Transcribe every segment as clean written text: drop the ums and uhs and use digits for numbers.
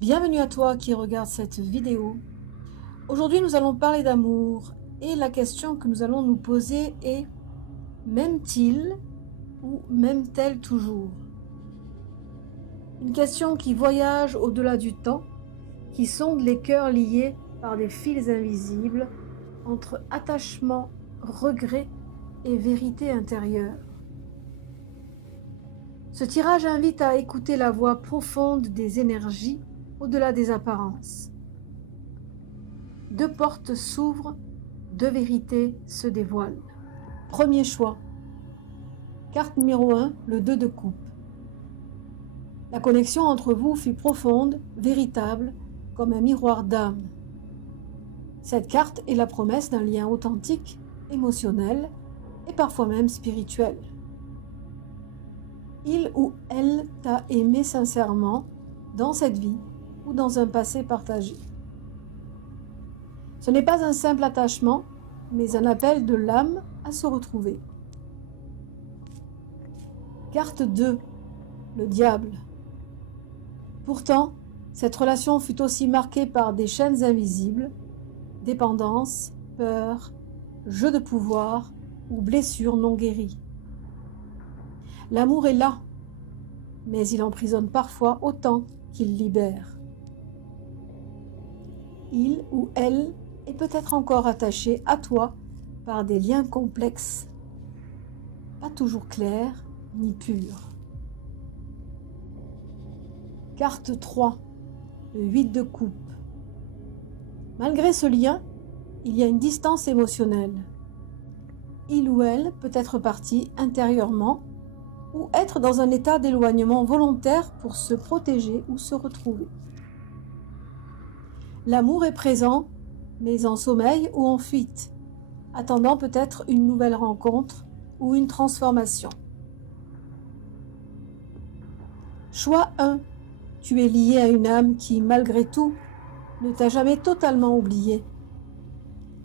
Bienvenue à toi qui regarde cette vidéo. Aujourd'hui, nous allons parler d'amour et la question que nous allons nous poser est: m'aime-t-il ou m'aime-t-elle toujours? Une question qui voyage au-delà du temps, qui sonde les cœurs liés par des fils invisibles entre attachement, regret et vérité intérieure. Ce tirage invite à écouter la voix profonde des énergies au-delà des apparences. Deux portes s'ouvrent, deux vérités se dévoilent. Premier choix. Carte numéro 1, le 2 de coupe. La connexion entre vous fut profonde, véritable, comme un miroir d'âme. Cette carte est la promesse d'un lien authentique, émotionnel et parfois même spirituel. Il ou elle t'a aimé sincèrement dans cette vie ou dans un passé partagé. Ce n'est pas un simple attachement, mais un appel de l'âme à se retrouver. Carte 2, le diable. Pourtant, cette relation fut aussi marquée par des chaînes invisibles, dépendance, peur, jeu de pouvoir ou blessures non guéries. L'amour est là, mais il emprisonne parfois autant qu'il libère. Il ou elle est peut-être encore attaché à toi par des liens complexes, pas toujours clairs ni purs. Carte 3, le 8 de coupe. Malgré ce lien, il y a une distance émotionnelle. Il ou elle peut être parti intérieurement ou être dans un état d'éloignement volontaire pour se protéger ou se retrouver. L'amour est présent, mais en sommeil ou en fuite, attendant peut-être une nouvelle rencontre ou une transformation. Choix 1. Tu es lié à une âme qui, malgré tout, ne t'a jamais totalement oublié.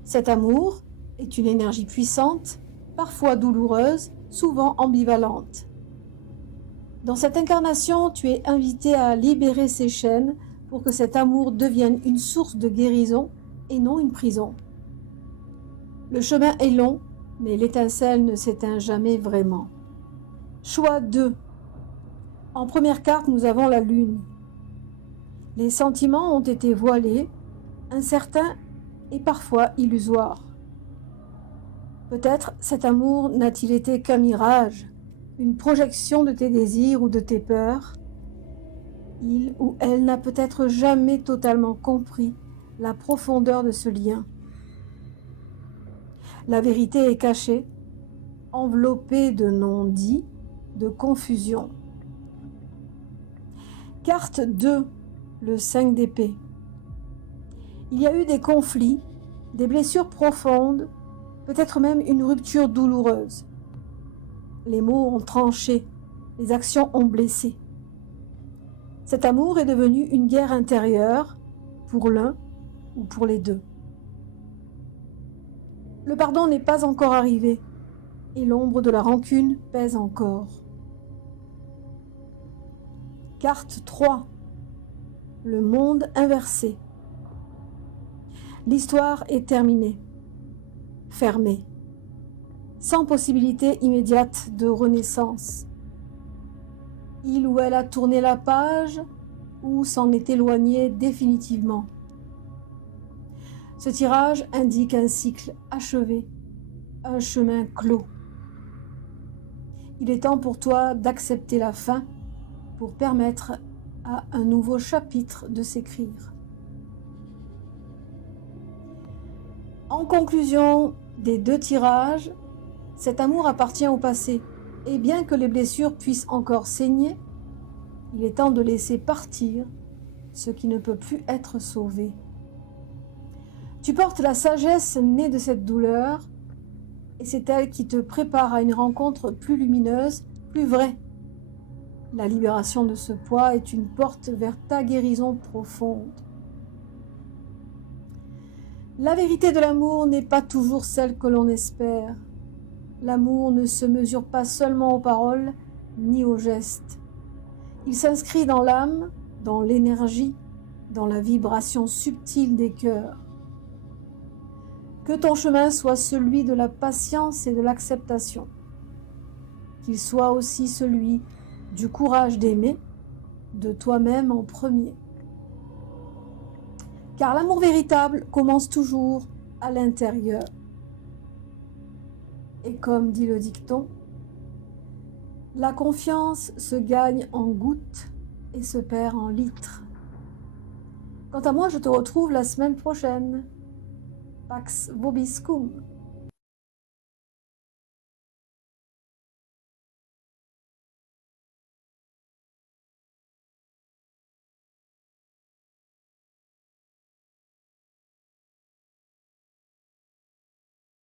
Cet amour est une énergie puissante, parfois douloureuse, souvent ambivalente. Dans cette incarnation, tu es invité à libérer ces chaînes pour que cet amour devienne une source de guérison et non une prison. Le chemin est long, mais l'étincelle ne s'éteint jamais vraiment. Choix 2. En première carte, nous avons la lune. Les sentiments ont été voilés, incertains et parfois illusoires. Peut-être cet amour n'a-t-il été qu'un mirage, une projection de tes désirs ou de tes peurs. Il ou elle n'a peut-être jamais totalement compris la profondeur de ce lien. La vérité est cachée, enveloppée de non-dits, de confusion. Carte 2, le 5 d'épée. Il y a eu des conflits, des blessures profondes, peut-être même une rupture douloureuse. Les mots ont tranché, les actions ont blessé. Cet amour est devenu une guerre intérieure pour l'un ou pour les deux. Le pardon n'est pas encore arrivé et l'ombre de la rancune pèse encore. Carte 3. Le monde inversé. L'histoire est terminée, fermée, sans possibilité immédiate de renaissance. Il ou elle a tourné la page ou s'en est éloigné définitivement. Ce tirage indique un cycle achevé, un chemin clos. Il est temps pour toi d'accepter la fin pour permettre à un nouveau chapitre de s'écrire. En conclusion des deux tirages, cet amour appartient au passé, et bien que les blessures puissent encore saigner, il est temps de laisser partir ce qui ne peut plus être sauvé. Tu portes la sagesse née de cette douleur, et c'est elle qui te prépare à une rencontre plus lumineuse, plus vraie. La libération de ce poids est une porte vers ta guérison profonde. La vérité de l'amour n'est pas toujours celle que l'on espère. L'amour ne se mesure pas seulement aux paroles ni aux gestes. Il s'inscrit dans l'âme, dans l'énergie, dans la vibration subtile des cœurs. Que ton chemin soit celui de la patience et de l'acceptation, qu'il soit aussi celui du courage d'aimer, de toi-même en premier. Car l'amour véritable commence toujours à l'intérieur. Et comme dit le dicton, la confiance se gagne en gouttes et se perd en litres. Quant à moi, je te retrouve la semaine prochaine. Pax vobiscum.